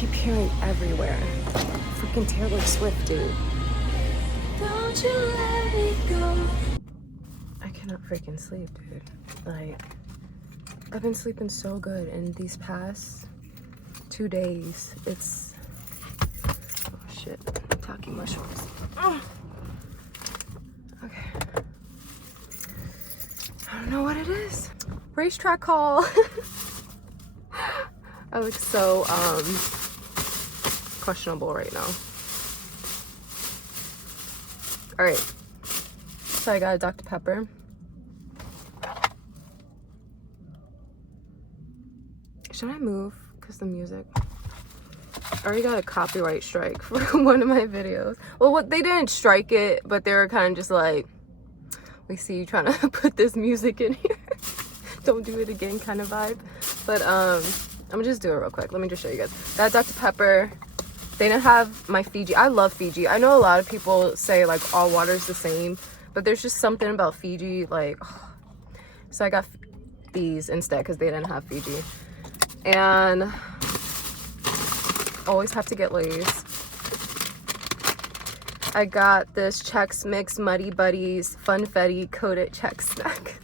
keep hearing everywhere. Freaking Taylor Swift, dude. Don't you let it go. I cannot freaking sleep, dude. Like, I've been sleeping so good, and these past 2 days, it's... Oh shit, I'm talking mushrooms. Oh. Okay. I don't know what it is. Racetrack call. I look so questionable right now. All right, so I got a Dr. Pepper. Should I move because the music? I already got a copyright strike for one of my videos. Well, what, they didn't strike it, but they were kind of just like, we see you trying to put this music in here. Don't do it again kind of vibe. But I'm gonna just do it real quick. Let me just show you guys. That Dr. Pepper. They didn't have my Fiji. I love Fiji. I know a lot of people say like all water is the same, but there's just something about Fiji, like, oh. So I got these instead because they didn't have Fiji. And always have to get Lay's. I got this Chex Mix Muddy Buddies Funfetti Coated Chex Snack.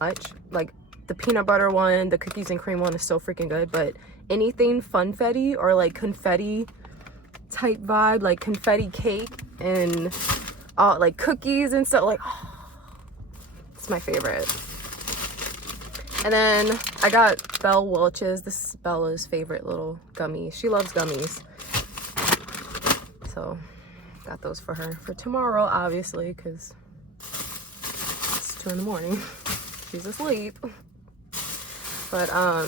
Much like the peanut butter one, the cookies and cream one is so freaking good, but anything funfetti or like confetti type vibe, like confetti cake and like cookies and stuff, like, oh, it's my favorite. And then I got Belle Welch's. This is Bella's favorite little gummy. She loves gummies, so got those for her for tomorrow, obviously, because it's 2 in the morning. She's asleep. But I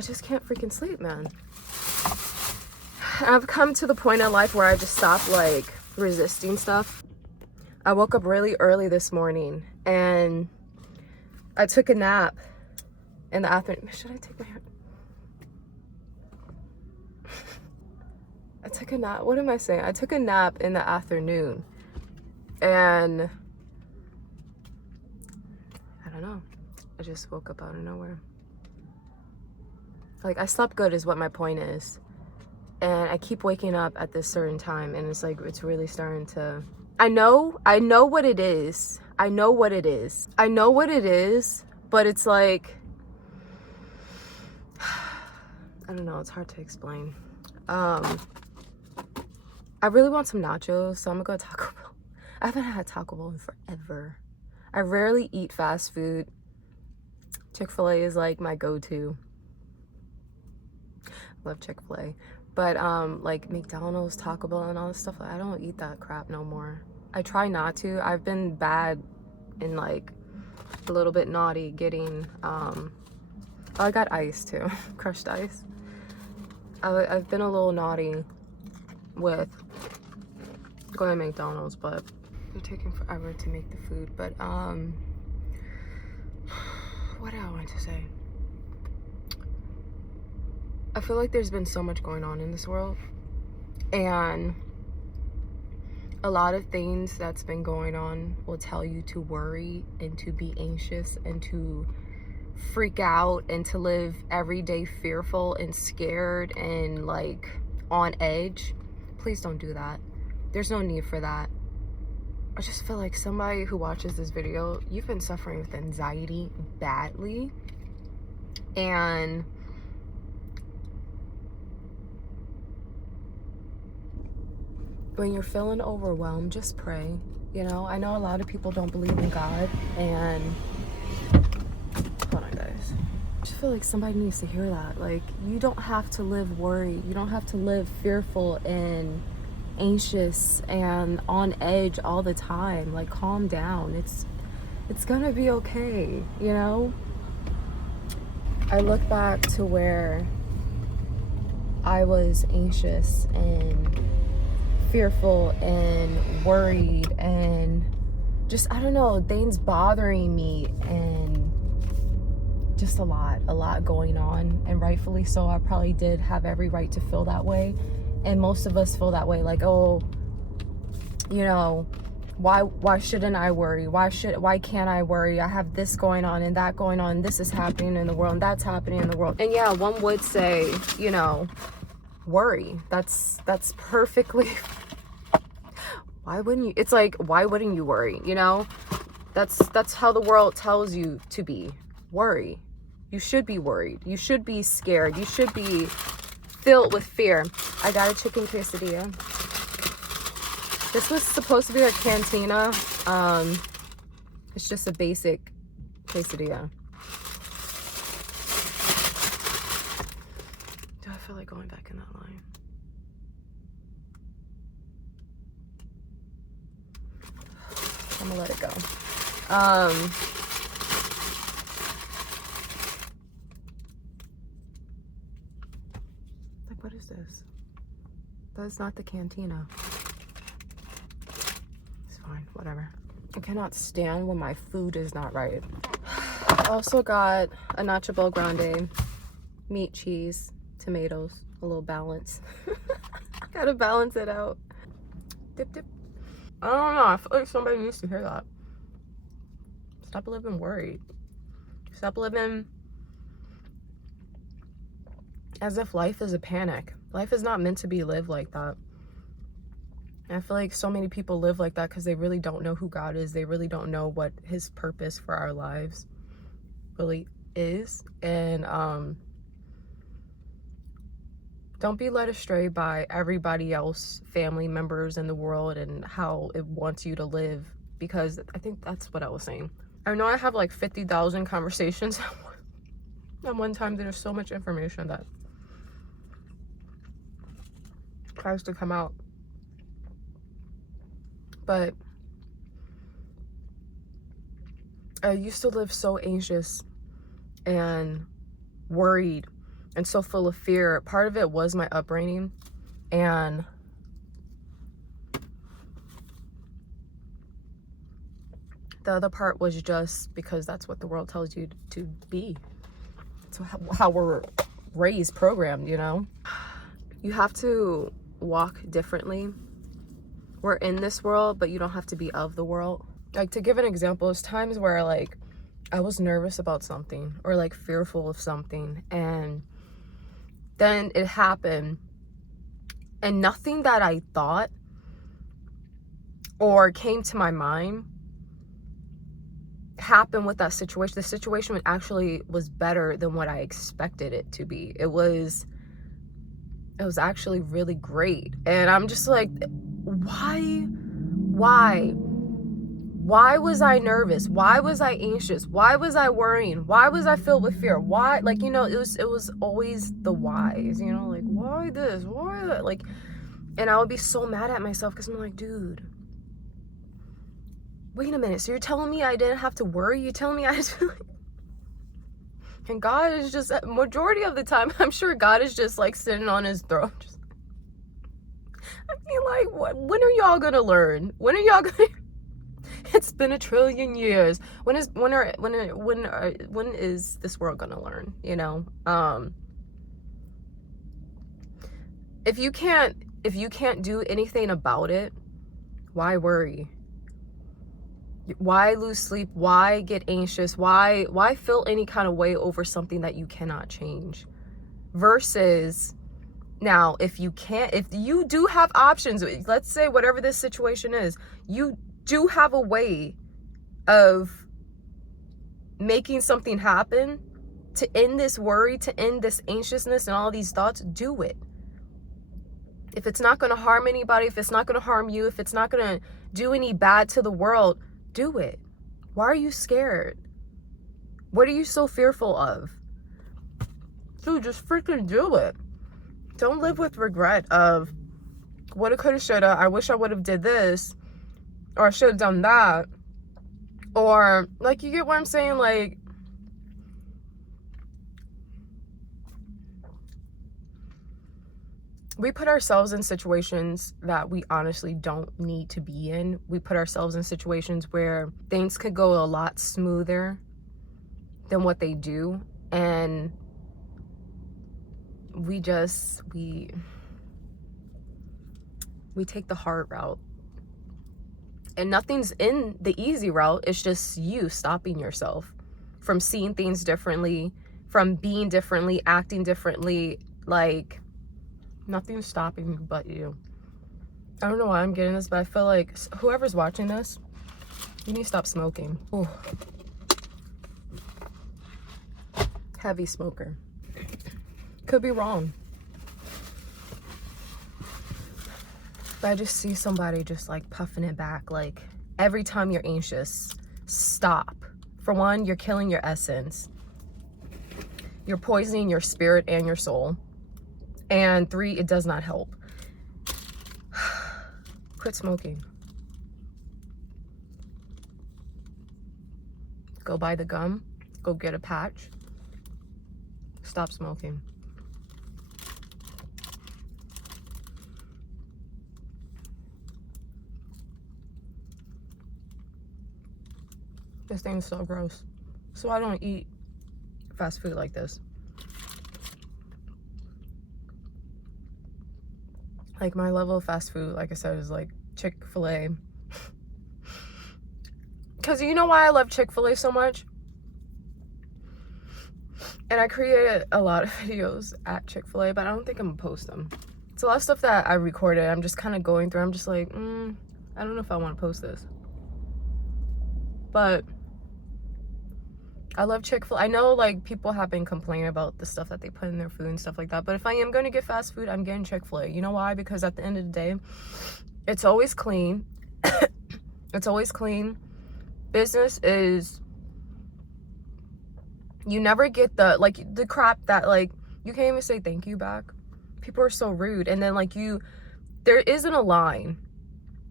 just can't freaking sleep, man. I've come to the point in life where I just stop like resisting stuff. I woke up really early this morning and I took a nap in the afternoon. Should I take my hair? I took a nap. What am I saying? I took a nap in the afternoon and I don't know. I just woke up out of nowhere. Like, I slept good is what my point is. And I keep waking up at this certain time and it's like, it's really starting to... I know what it is. I know what it is, but it's like... I don't know, it's hard to explain. I really want some nachos, so I'm gonna go to Taco Bell. I haven't had Taco Bell in forever. I rarely eat fast food. Chick-fil-A is like my go-to. Love Chick-fil-A. But like McDonald's, Taco Bell and all this stuff, I don't eat that crap no more. I try not to. I've been bad and like a little bit naughty getting oh, I got ice too. Crushed ice. I've been a little naughty with going to McDonald's, but they're taking forever to make the food. But what do I want to say? I feel like there's been so much going on in this world, and a lot of things that's been going on will tell you to worry and to be anxious and to freak out and to live every day fearful and scared and like on edge. Please don't do that. There's no need for that. I just feel like somebody who watches this video, you've been suffering with anxiety badly, and when you're feeling overwhelmed, just pray. You know, I know a lot of people don't believe in God, and hold on guys, I just feel like somebody needs to hear that. Like, you don't have to live worried, you don't have to live fearful and anxious and on edge all the time. Like, calm down. It's gonna be okay, you know? I look back to where I was anxious and fearful and worried and just, I don't know, things bothering me and just a lot going on, and rightfully so. I probably did have every right to feel that way, and most of us feel that way, like, oh, you know, why shouldn't I worry? Why can't I worry? I have this going on and that going on, this is happening in the world and that's happening in the world. And yeah, one would say, you know, worry. That's perfectly. Why wouldn't you? It's like, why wouldn't you worry? You know, that's how the world tells you to be. Worry. You should be worried. You should be scared. You should be filled with fear. I got a chicken quesadilla. This was supposed to be a cantina. It's just a basic quesadilla. Do I feel like going back in that line? I'm gonna let it go. Like, what is this? That's not the cantina. It's fine, whatever. I cannot stand when my food is not right. I also got a nacho bel grande, meat, cheese, tomatoes, a little balance. Gotta balance it out. Dip, dip. I don't know. I feel like somebody needs to hear that. Stop living worried. Stop living as if life is a panic. Life is not meant to be lived like that. And I feel like so many people live like that because they really don't know who God is. They really don't know what his purpose for our lives really is. And don't be led astray by everybody else, family members in the world, and how it wants you to live, because I think that's what I was saying. I know I have like 50,000 conversations at one time. There's so much information that tries to come out. But I used to live so anxious and worried and so full of fear. Part of it was my upbringing, and the other part was just because that's what the world tells you to be. It's how we're raised, programmed, you know? You have to walk differently. We're in this world, but you don't have to be of the world. Like, to give an example, there's times where like I was nervous about something or like fearful of something, and then it happened, and nothing that I thought or came to my mind happened with that situation. The situation actually was better than what I expected it to be. It was actually really great. And I'm just like, why was I nervous? Why was I anxious? Why was I worrying? Why was I filled with fear? Why? Like, you know, it was always the whys, you know, like, why this? Why that? Like, and I would be so mad at myself because I'm like, dude, wait a minute. So you're telling me I didn't have to worry? You're telling me I had to, like... And God is just, majority of the time, I'm sure God is just like sitting on his throne. Just, I mean, like, what? When are y'all gonna learn? When are y'all gonna... It's been 1 trillion years. When is this world gonna learn? You know, if you can't do anything about it, why worry? Why lose sleep? Why get anxious? Why feel any kind of way over something that you cannot change? Versus, now, if you do have options, let's say whatever this situation is, you do have a way of making something happen to end this worry, to end this anxiousness and all these thoughts. Do it. If it's not going to harm anybody, if it's not going to harm you, if it's not going to do any bad to the world, do it. Why are you scared? What are you so fearful of? Dude, just freaking do it. Don't live with regret of woulda, coulda, shoulda. I wish I would have did this, or I should have done that. Or, like, you get what I'm saying? Like, we put ourselves in situations that we honestly don't need to be in. We put ourselves in situations where things could go a lot smoother than what they do. And we take the hard route. And nothing's in the easy route. It's just you stopping yourself from seeing things differently, from being differently, acting differently. Like, Nothing's stopping you but you. I don't know why I'm getting this, but I feel like whoever's watching this, you need to stop smoking. Ooh. Heavy smoker. Could be wrong. But I just see somebody just like puffing it back. Like every time you're anxious, stop. For one, you're killing your essence. You're poisoning your spirit and your soul. And 3, it does not help. Quit smoking. Go buy the gum. Go get a patch. Stop smoking. This thing is so gross. So I don't eat fast food like this. Like my level of fast food, like I said, is like Chick-fil-A. Because you know why I love Chick-fil-A so much? And I created a lot of videos at Chick-fil-A, but I don't think I'm gonna post them. It's a lot of stuff that I recorded. I'm just kind of going through. I'm just like, I don't know if I want to post this. But I love Chick-fil-A. I know like people have been complaining about the stuff that they put in their food and stuff like that. But if I am going to get fast food, I'm getting Chick-fil-A. You know why? Because at the end of the day, it's always clean. It's always clean. Business is, you never get the crap that like, you can't even say thank you back. People are so rude. And then like there isn't a line.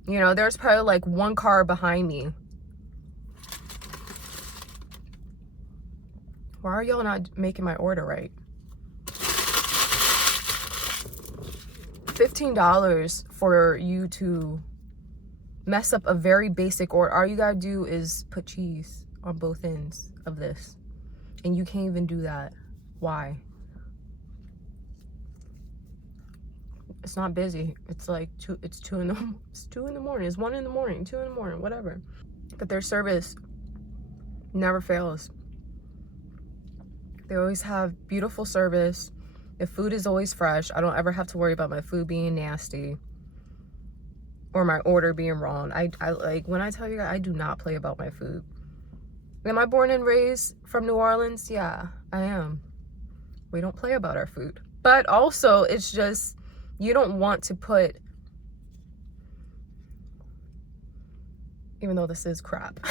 You know, there's probably like one car behind me. Why are y'all not making my order right? $15 for you to mess up a very basic order. All you gotta do is put cheese on both ends of this. And you can't even do that. Why? It's not busy. It's like it's 2 in the morning. It's 1 in the morning, 2 in the morning, whatever. But their service never fails. They always have beautiful service. The food is always fresh. I don't ever have to worry about my food being nasty or my order being wrong. I like, when I tell you guys, I do not play about my food. Am I born and raised from New Orleans? Yeah, I am. We don't play about our food. But also, it's just, you don't want to put, even though this is crap. I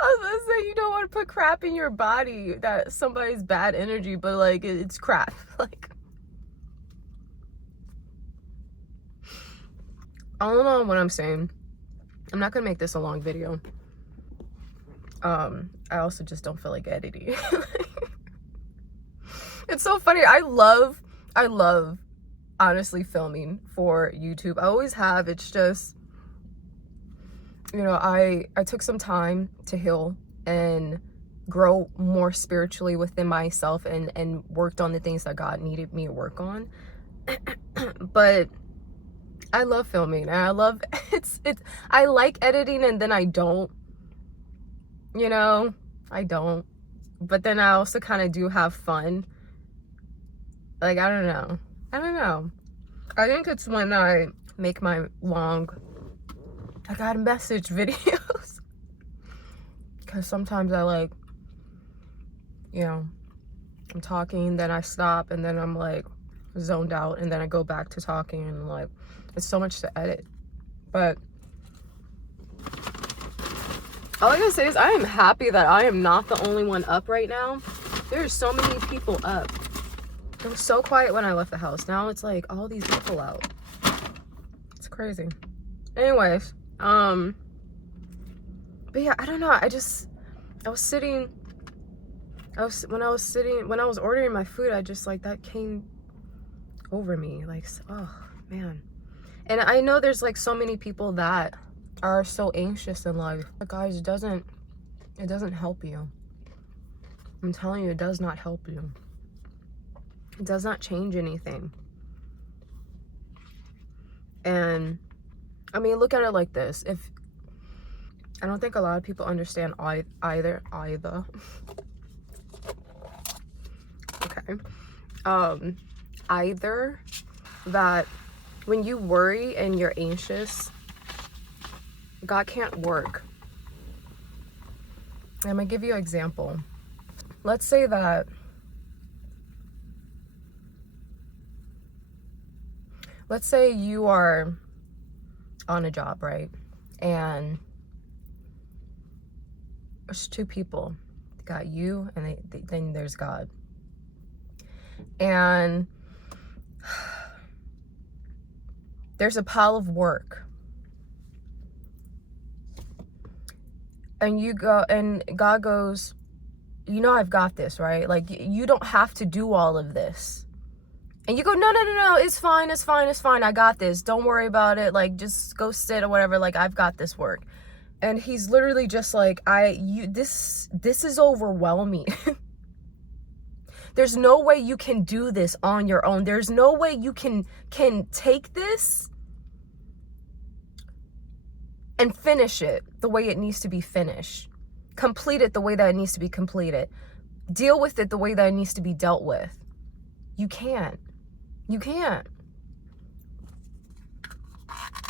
was gonna say, you don't want to put crap in your body, that somebody's bad energy, but like, it's crap. Like, I don't know what I'm saying. I'm not gonna make this a long video. I also just don't feel like editing. It's so funny. I love honestly filming for YouTube. I always have. It's just, you know, I took some time to heal and grow more spiritually within myself and worked on the things that God needed me to work on. But I love filming, and I love I like editing, and then I don't, you know, I don't. But then I also kind of do have fun. Like, I don't know. I think it's when I make my long, I got a message videos. Because sometimes I like, you know, I'm talking, then I stop, and then I'm like zoned out, and then I go back to talking, and like, it's so much to edit. But all I gotta say is I am happy that I am not the only one up right now. There's so many people up. It was so quiet when I left the house. Now it's like all these people out. It's crazy. Anyways, but yeah, I don't know. When I was ordering my food, I just like, that came over me. Like, oh man. And I know there's like so many people that are so anxious in life. But guys, it doesn't help you. I'm telling you, it does not help you. It does not change anything. And I mean, look at it like this. I don't think a lot of people understand either. Okay. either that when you worry and you're anxious, God can't work. I'm going to give you an example. Let's say you are on a job, right? And there's two people. They got you, and then there's God. And there's a pile of work. And you go, and God goes, you know, I've got this, right? Like, you don't have to do all of this. And you go, no, it's fine. I got this. Don't worry about it. Like, just go sit or whatever. Like, I've got this work. And he's literally just like, this is overwhelming. There's no way you can do this on your own. There's no way you can take this and finish it the way it needs to be finished. Complete it the way that it needs to be completed. Deal with it the way that it needs to be dealt with. You can't. You can't.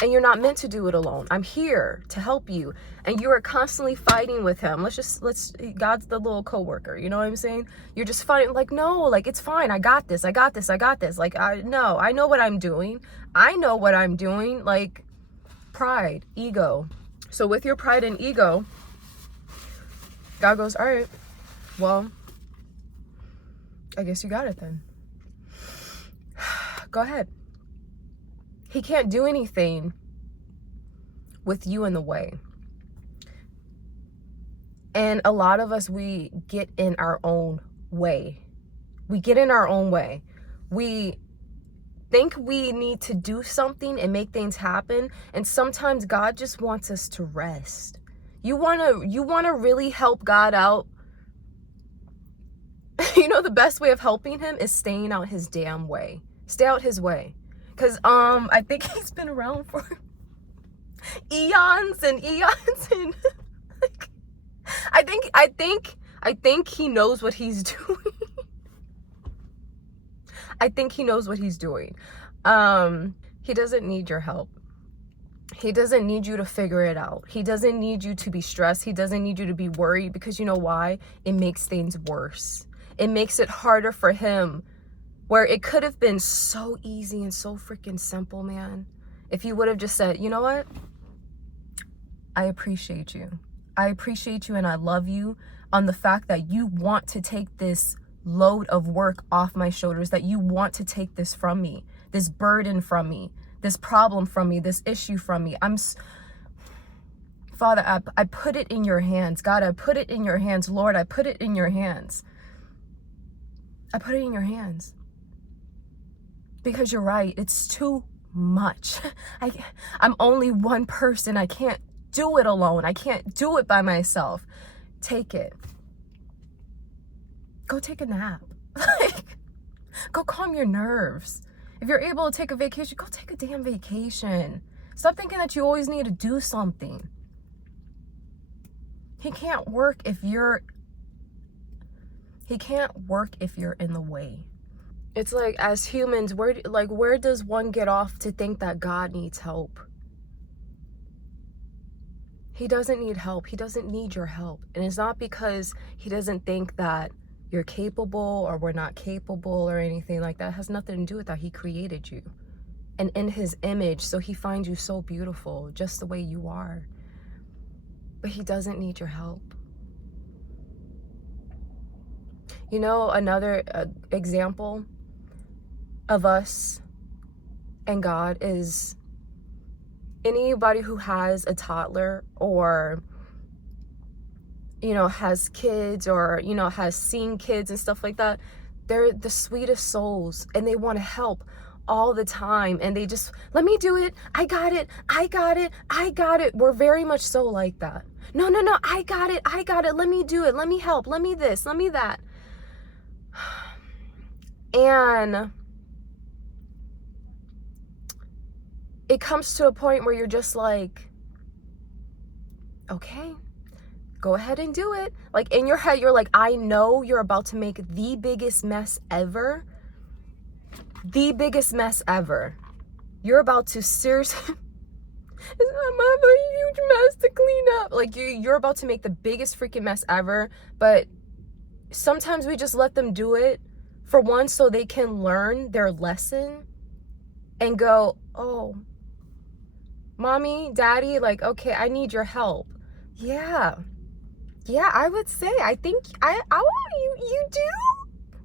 And you're not meant to do it alone. I'm here to help you. And you are constantly fighting with him. God's the little coworker. You know what I'm saying? You're just fighting, like, no, like, it's fine. I got this. Like, I know what I'm doing. Like, pride, ego. So with your pride and ego, God goes, all right, well, I guess you got it then. Go ahead. He can't do anything with you in the way. And a lot of us, we get in our own way. We think we need to do something and make things happen. And sometimes God just wants us to rest. You want to really help God out. You know, the best way of helping him is staying out his damn way. Stay out his way. Because I think he's been around for eons and like, I think he knows what he's doing. I think he knows what he's doing. He doesn't need your help. He doesn't need you to figure it out. He doesn't need you to be stressed. He doesn't need you to be worried, because you know why? It makes things worse. It makes it harder for him, where it could have been so easy and so freaking simple, man. If you would have just said, you know what? I appreciate you. And I love you on the fact that you want to take this load of work off my shoulders, that you want to take this from me, this burden from me, this problem from me, this issue from me. Father, I put it in your hands. God, I put it in your hands. Lord, I put it in your hands. I put it in your hands. Because you're right, it's too much. I'm only one person. I can't do it alone. I can't do it by myself. Take it. Go take a nap. Like, go calm your nerves. If you're able to take a vacation, go take a damn vacation. Stop thinking that you always need to do something. He can't work if you're in the way. It's like, as humans, where does one get off to think that God needs help? He doesn't need help. He doesn't need your help. And it's not because he doesn't think that you're capable or we're not capable or anything like that. It has nothing to do with that. He created you. And in his image, so he finds you so beautiful, just the way you are. But he doesn't need your help. You know, another example of us and God is anybody who has a toddler, or, you know, has kids, or, you know, has seen kids and stuff like that. They're the sweetest souls, and they want to help all the time, and they just, let me do it. I got it. We're very much so like that. No, I got it. Let me do it. Let me help. Let me this. Let me that. And it comes to a point where you're just like, okay, go ahead and do it. Like, in your head, you're like, I know you're about to make the biggest mess ever. the biggest mess ever. You're about to seriously I'm have a huge mess to clean up. Like you're about to make the biggest freaking mess ever. But sometimes we just let them do it, for one, so they can learn their lesson and go, oh, mommy, daddy, like, okay, I need your help. Yeah, I would say, I think you do,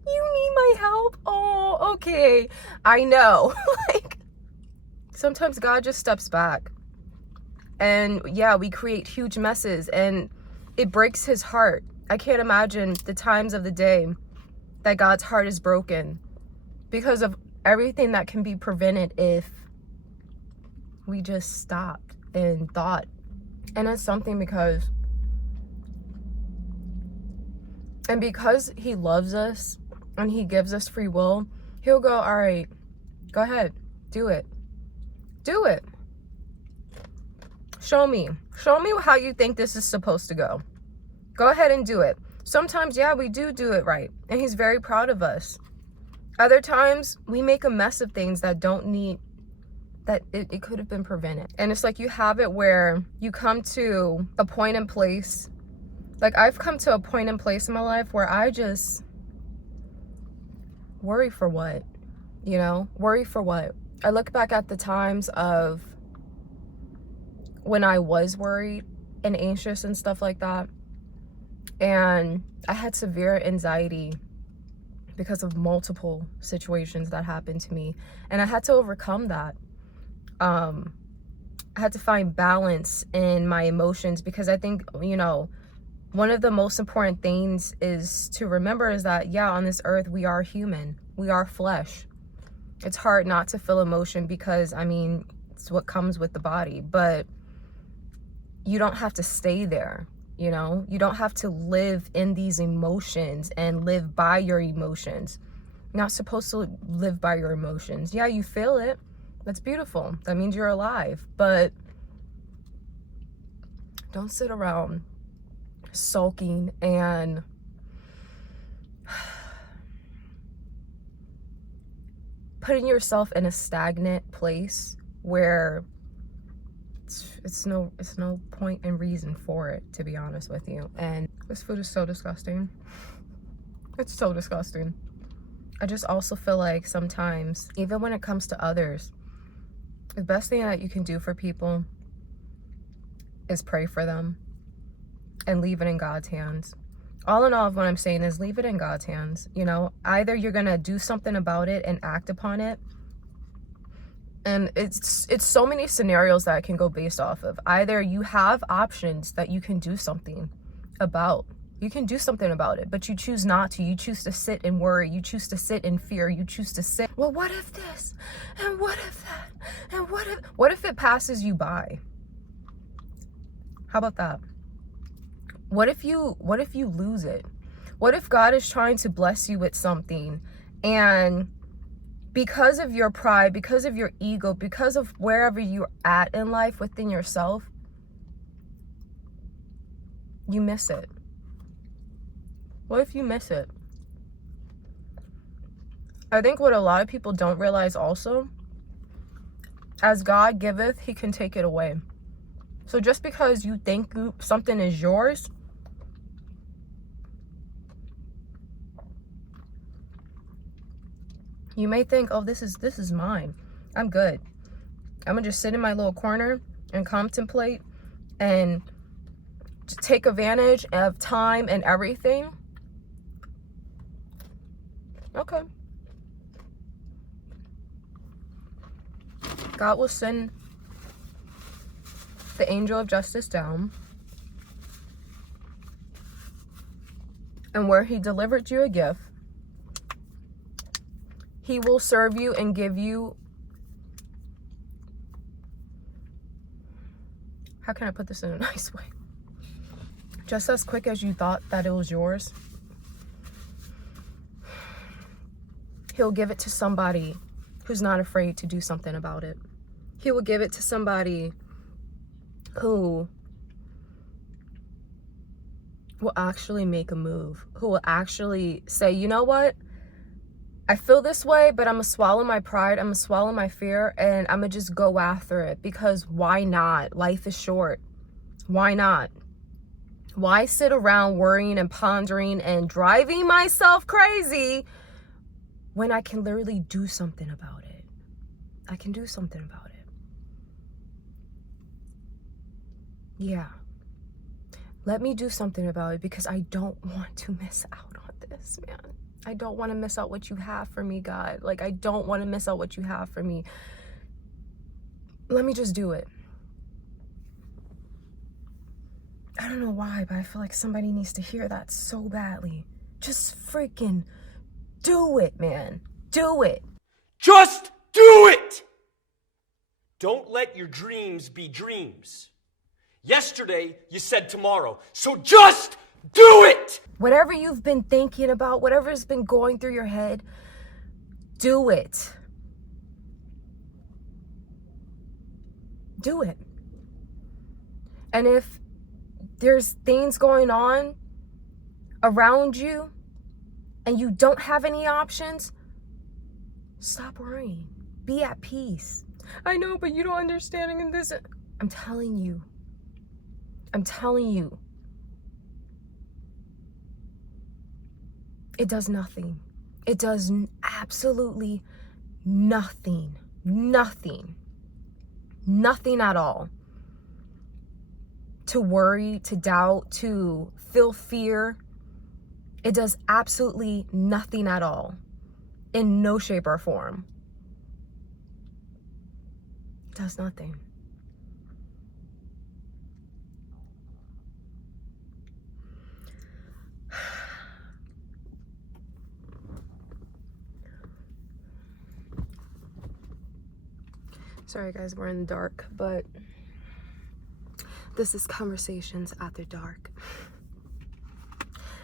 you need my help. Oh, okay, I know. Like, sometimes God just steps back, and yeah, we create huge messes, and it breaks his heart. I can't imagine the times of the day that God's heart is broken because of everything that can be prevented if we just stopped and thought. And it's something because he loves us and he gives us free will, he'll go, all right, go ahead, do it. Show me how you think this is supposed to go. Go ahead and do it. Sometimes, yeah, we do it right, and he's very proud of us. Other times, we make a mess of things that don't need, that it could have been prevented. And it's like you have it where you come to a point in place. Like, I've come to a point in place in my life where I just worry for what? You know? Worry for what? I look back at the times of when I was worried and anxious and stuff like that. And I had severe anxiety because of multiple situations that happened to me. And I had to overcome that. I had to find balance in my emotions, because I think, you know, one of the most important things is to remember is that, yeah, on this earth, we are human. We are flesh. It's hard not to feel emotion because, I mean, it's what comes with the body. But you don't have to stay there. You know, you don't have to live in these emotions and live by your emotions. You're not supposed to live by your emotions. Yeah, you feel it. That's beautiful. That means you're alive. But don't sit around sulking and putting yourself in a stagnant place where it's no point and reason for it, to be honest with you. And this food is so disgusting. It's so disgusting. I just also feel like sometimes, even when it comes to others, the best thing that you can do for people is pray for them and leave it in God's hands. All in all, what I'm saying is leave it in God's hands. You know, either you're gonna do something about it and act upon it, and it's so many scenarios that I can go based off of. Either you have options that you can do something about. You can do something about it, but you choose not to. You choose to sit and worry. You choose to sit in fear. You choose to sit, well, what if this? And what if that? And what if it passes you by? How about that? What if you lose it? What if God is trying to bless you with something, and because of your pride, because of your ego, because of wherever you're at in life within yourself, you miss it? What if you miss it? I think what a lot of people don't realize also, as God giveth, he can take it away. So just because you think something is yours, you may think, oh, this is mine. I'm good. I'm gonna just sit in my little corner and contemplate and take advantage of time and everything. Okay. God will send the angel of justice down, and where he delivered you a gift, he will serve you and give you, how can I put this in a nice way? Just as quick as you thought that it was yours, he'll give it to somebody who's not afraid to do something about it. He will give it to somebody who will actually make a move, who will actually say, you know what? I feel this way, but I'm gonna swallow my pride, I'm gonna swallow my fear, and I'm gonna just go after it, because why not? Life is short. Why not? Why sit around worrying and pondering and driving myself crazy when I can literally do something about it? I can do something about it. Yeah. Let me do something about it, because I don't want to miss out on this, man. I don't want to miss out what you have for me, God. Like, I don't want to miss out what you have for me. Let me just do it. I don't know why, but I feel like somebody needs to hear that so badly. Just freaking do it, man. Do it. Just do it! Don't let your dreams be dreams. Yesterday, you said tomorrow, so just do it! Whatever you've been thinking about, whatever's been going through your head, do it. Do it. And if there's things going on around you and you don't have any options, stop worrying. Be at peace. I know, but you don't understand. And this, I'm telling you. I'm telling you. It does nothing. It does absolutely nothing. Nothing. Nothing at all. To worry, to doubt, to feel fear. It does absolutely nothing at all. In no shape or form. It does nothing. Sorry guys, we're in the dark, but this is Conversations After Dark.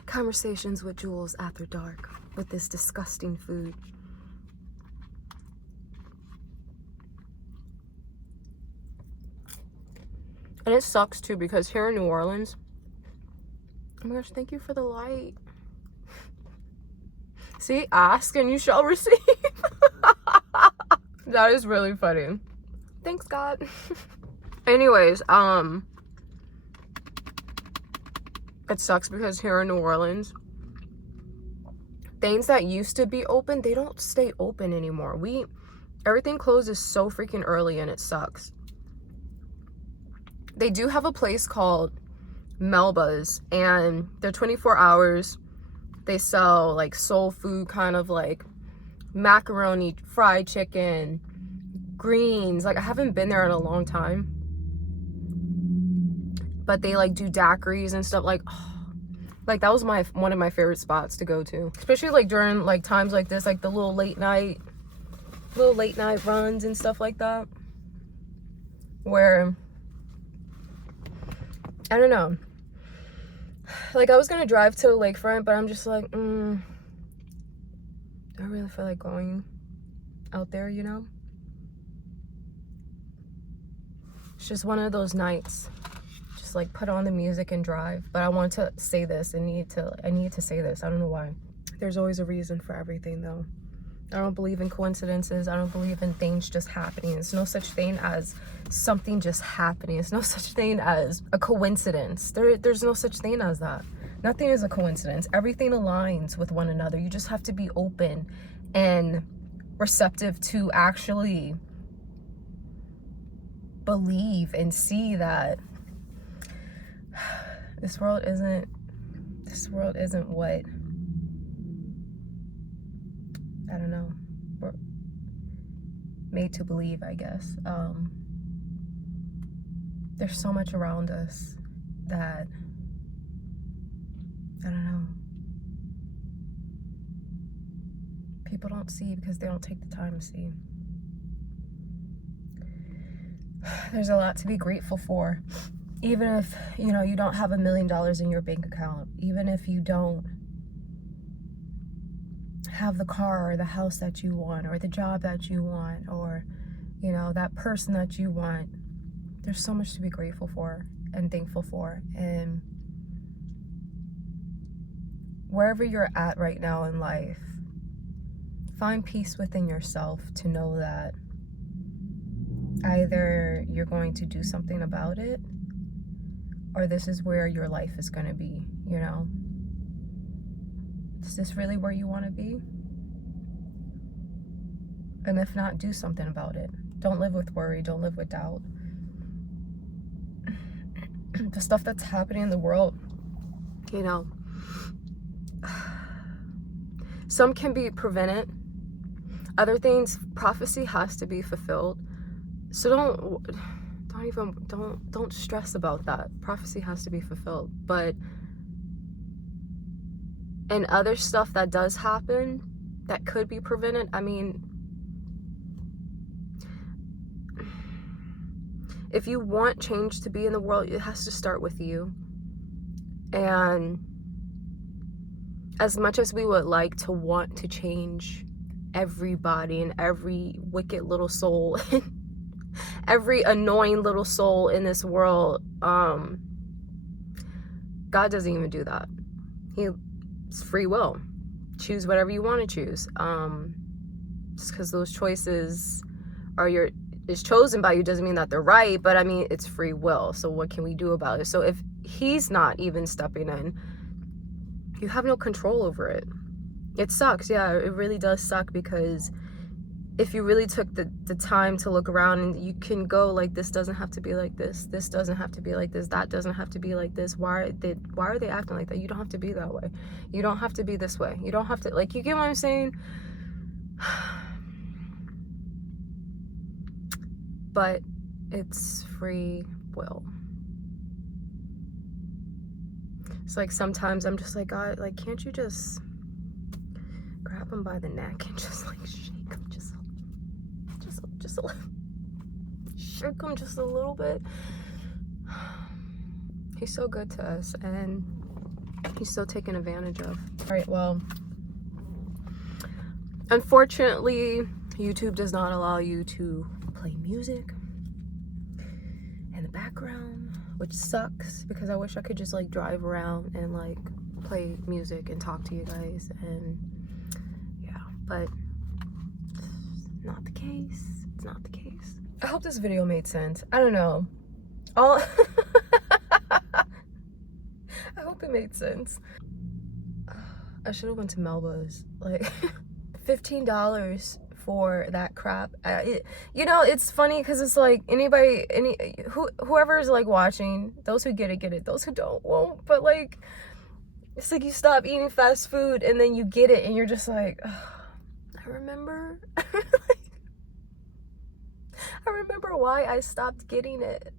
Conversations with Jules after dark with this disgusting food. And it sucks too, because here in New Orleans, oh my gosh, thank you for the light. See, ask and you shall receive. That is really funny. Thanks, God. Anyways, it sucks because here in New Orleans, things that used to be open, they don't stay open anymore. Everything closes so freaking early, and it sucks. They do have a place called Melba's, and they're 24 hours. They sell like soul food, kind of like macaroni, fried chicken, greens. Like, I haven't been there in a long time, but they like do daiquiris and stuff. Like, oh, like that was one of my favorite spots to go to, especially like during like times like this, like the little late night runs and stuff like that, where I don't know, like I was gonna drive to the lakefront, but I'm just like, do I really feel like going out there, you know? It's just one of those nights. Just like put on the music and drive. But I want to say this and I need to say this. I don't know why. There's always a reason for everything though. I don't believe in coincidences. I don't believe in things just happening. There's no such thing as something just happening. There's no such thing as a coincidence. There's no such thing as that. Nothing is a coincidence. Everything aligns with one another. You just have to be open and receptive to actually believe and see that this world isn't what, I don't know, we're made to believe, I guess. There's so much around us that, I don't know, people don't see because they don't take the time to see. There's a lot to be grateful for. Even if, you know, you don't have $1 million in your bank account, even if you don't have the car or the house that you want, or the job that you want, or, you know, that person that you want, there's so much to be grateful for and thankful for. And wherever you're at right now in life, find peace within yourself to know that either you're going to do something about it, or this is where your life is going to be, you know? Is this really where you want to be? And if not, do something about it. Don't live with worry. Don't live with doubt. The stuff that's happening in the world, you know, some can be prevented. Other things, prophecy has to be fulfilled. So don't stress about that. Prophecy has to be fulfilled. But and other stuff that does happen that could be prevented, I mean, if you want change to be in the world, it has to start with you. And as much as we would like to want to change everybody and every wicked little soul, every annoying little soul in this world, God doesn't even do that. It's free will. Choose whatever you want to choose. Just because those choices is chosen by you doesn't mean that they're right, but I mean, it's free will. So what can we do about it? So if he's not even stepping in, you have no control over it. It sucks. Yeah, it really does suck, because if you really took the time to look around, and you can go like, this doesn't have to be like this, this doesn't have to be like this, that doesn't have to be like this, why are they acting like that? You don't have to be that way. You don't have to be this way. You don't have to, like, you get what I'm saying? But it's free will. It's like sometimes I'm just like, God, like, can't you just grab him by the neck and just like shake him just a little, shake him just a little bit. He's so good to us, and he's so taken advantage of. All right, well, unfortunately, YouTube does not allow you to play music in the background, which sucks, because I wish I could just like drive around and like play music and talk to you guys, and yeah, but it's not the case. It's not the case. I hope this video made sense. I don't know. I hope it made sense. I should have went to Melba's. Like, $15 for that crap. You know, it's funny because it's like whoever's like watching, those who get it, those who don't won't. But like, it's like you stop eating fast food and then you get it and you're just like, oh, I remember. I remember why I stopped getting it.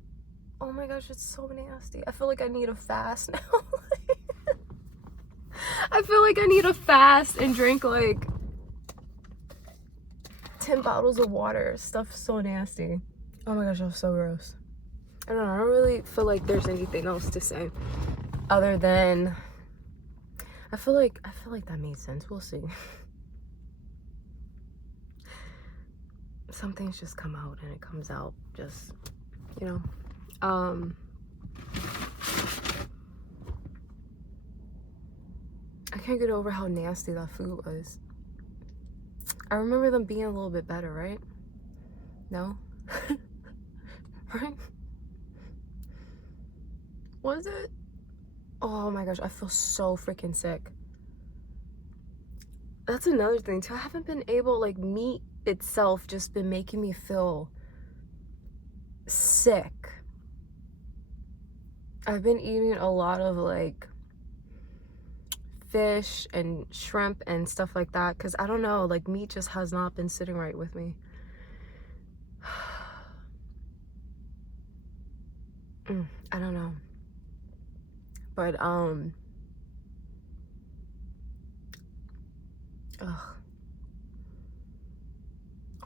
Oh my gosh, it's so nasty. I feel like I need a fast now. I feel like I need a fast and drink like 10 bottles of water. Stuff's so nasty. Oh my gosh, that's so gross. I don't know. I don't really feel like there's anything else to say other than I feel like that made sense. We'll see. Some things just come out and it comes out just, you know. I can't get over how nasty that food was. I remember them being a little bit better, right? No? Right? Was it? Oh my gosh, I feel so freaking sick. That's another thing too. I haven't been able, like, meat itself just been making me feel sick. I've been eating a lot of like fish and shrimp and stuff like that because I don't know, like, meat just has not been sitting right with me. I don't know, but ugh.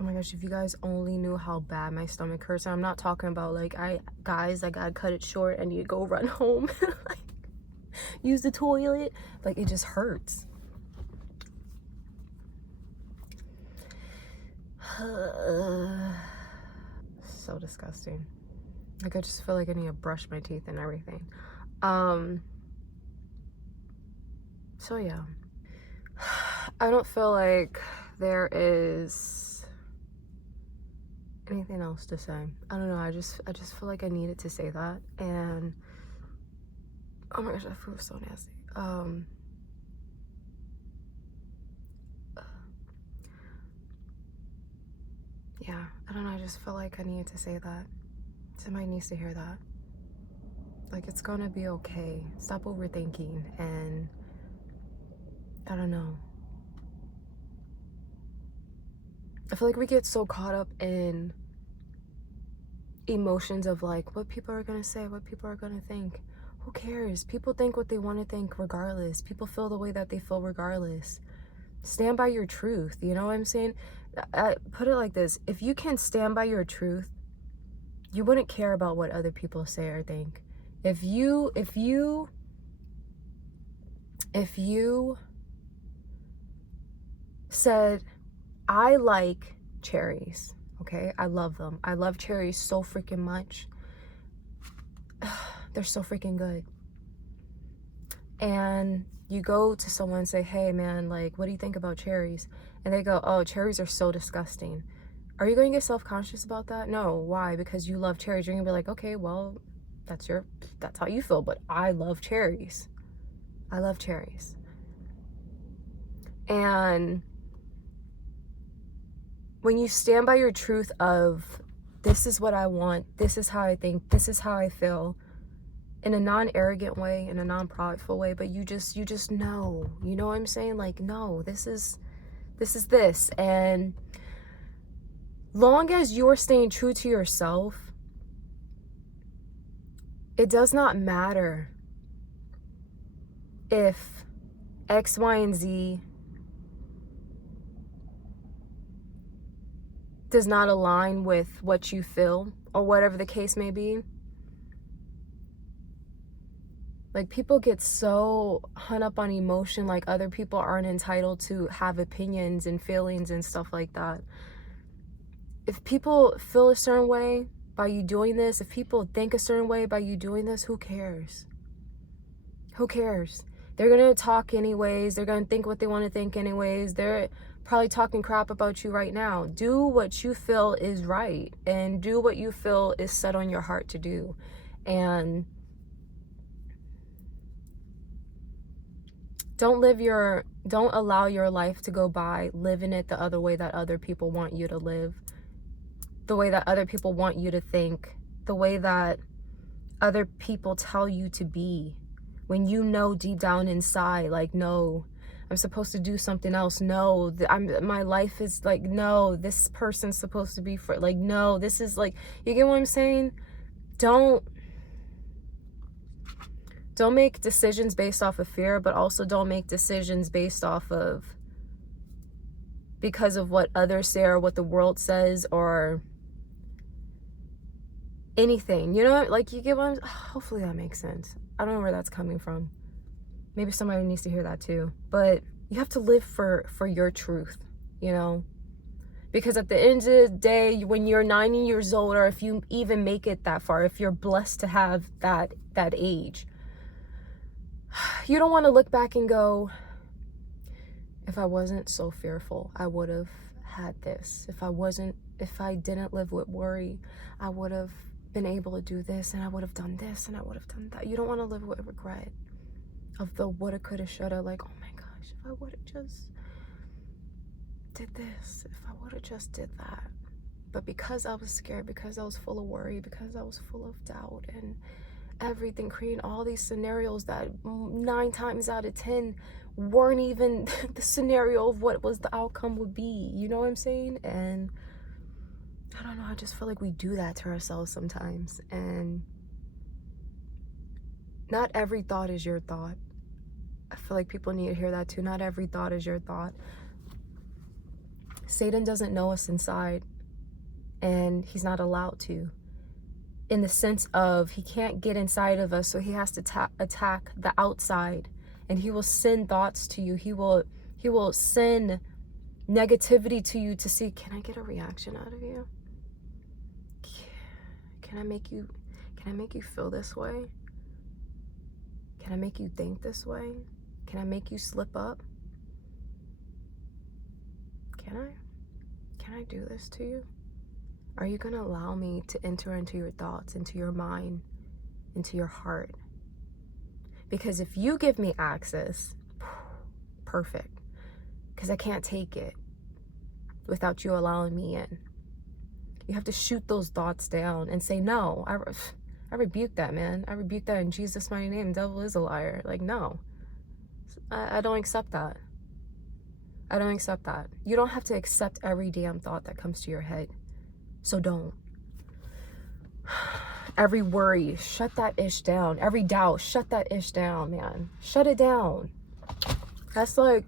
Oh my gosh, if you guys only knew how bad my stomach hurts. And I'm not talking about like, guys, I gotta cut it short and you go run home like use the toilet. Like, it just hurts. So disgusting. Like, I just feel like I need to brush my teeth and everything. So yeah, I don't feel like there is anything else to say. I don't know. I just feel like I needed to say that. And oh my gosh, that food was so nasty. Yeah, I don't know. I just feel like I needed to say that. Somebody needs to hear that. Like, it's gonna be okay. Stop overthinking. And I don't know. I feel like we get so caught up in emotions of like what people are gonna say, what people are gonna think. Who cares? People think what they want to think regardless. People feel the way that they feel regardless. Stand by your truth. You know what I'm saying? I put it like this: if you can stand by your truth, you wouldn't care about what other people say or think. If you said, I like cherries, okay? I love them. I love cherries so freaking much. They're so freaking good. And you go to someone and say, hey man, like, what do you think about cherries? And they go, oh, cherries are so disgusting. Are you going to get self-conscious about that? No. Why? Because you love cherries. You're going to be like, okay, well, that's how you feel, but I love cherries. I love cherries. And when you stand by your truth of, this is what I want, this is how I think, this is how I feel, in a non-arrogant way, in a non-prideful way, but you just know, you know what I'm saying? Like, no, this is this. And long as you're staying true to yourself, it does not matter if X, Y, and Z does not align with what you feel, or whatever the case may be. Like, people get so hung up on emotion, like other people aren't entitled to have opinions and feelings and stuff like that. If people feel a certain way by you doing this, if people think a certain way by you doing this, who cares? Who cares? They're gonna talk anyways. They're gonna think what they want to think anyways. They're probably talking crap about you right now. Do what you feel is right, and do what you feel is set on your heart to do. And don't allow your life to go by living it the other way that other people want you to live, the way that other people want you to think, the way that other people tell you to be, when you know deep down inside, like, no, I'm supposed to do something else. No, my life is like, no, this person's supposed to be for, like, no, this is like, you get what I'm saying? Don't make decisions based off of fear, but also don't make decisions based off of, because of what others say or what the world says or anything, you know, like, you get what I'm, hopefully that makes sense. I don't know where that's coming from. Maybe somebody needs to hear that too, but you have to live for your truth, you know, because at the end of the day, when you're 90 years old, or if you even make it that far, if you're blessed to have that age, you don't want to look back and go, if I wasn't so fearful, I would have had this. If I didn't live with worry, I would have been able to do this, and I would have done this, and I would have done that. You don't want to live with regret of the woulda, coulda, shoulda, like, oh my gosh, if I would have just did this, if I would have just did that. But because I was scared, because I was full of worry, because I was full of doubt and everything, creating all these scenarios that 9 times out of 10 weren't even the scenario of what was the outcome would be, you know what I'm saying? And I don't know, I just feel like we do that to ourselves sometimes. And not every thought is your thought. I feel like people need to hear that too. Not every thought is your thought. Satan doesn't know us inside, and he's not allowed to, in the sense of he can't get inside of us, so he has to attack the outside, and he will send thoughts to you. He will send negativity to you to see, can I get a reaction out of you? Can I make you feel this way? Can I make you think this way? Can I make you slip up? Can I do this to you? Are you gonna allow me to enter into your thoughts, into your mind, into your heart? Because if you give me access, perfect. Because I can't take it without you allowing me in. You have to shoot those thoughts down and say, no, I rebuke that, man. I rebuke that in Jesus' mighty name. The devil is a liar. Like, no. I don't accept that. I don't accept that. You don't have to accept every damn thought that comes to your head. So don't. Every worry, shut that ish down. Every doubt, shut that ish down, man. Shut it down. That's like,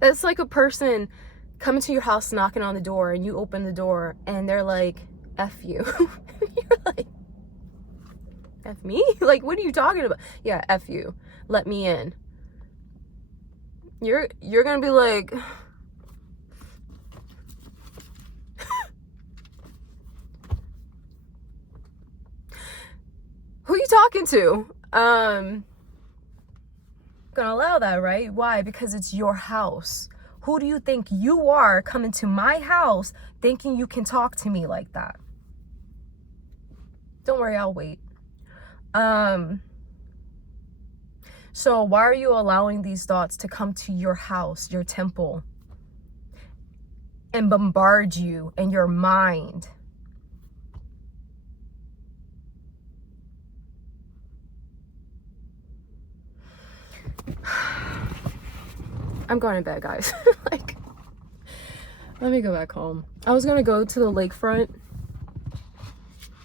that's like a person coming to your house, knocking on the door, and you open the door, and they're like, F you. You're like, F me? Like, what are you talking about? Yeah, F you. Let me in. You're gonna be like, who you talking to? Gonna allow that, right? Why? Because it's your house. Who do you think you are coming to my house thinking you can talk to me like that? Don't worry, I'll wait. So why are you allowing these thoughts to come to your house, your temple, and bombard you in your mind? I'm going to bed, guys. Like, let me go back home. I was gonna go to the lakefront,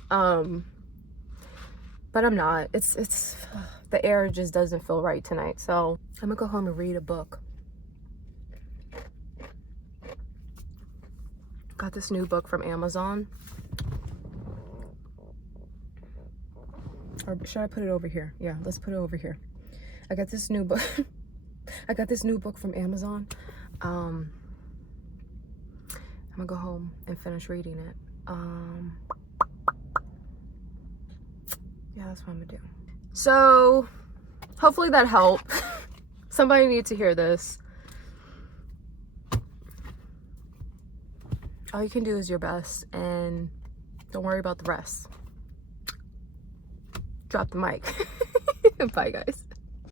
but I'm not. It's the air just doesn't feel right tonight, so I'm gonna go home and read a book. Got this new book from Amazon. Or should I put it over here? Yeah, let's put it over here. I got this new book. I got this new book from Amazon. I'm gonna go home and finish reading it. Yeah, that's what I'm gonna do. So, hopefully that helped. Somebody needs to hear this. All you can do is your best, and don't worry about the rest. Drop the mic. Bye, guys.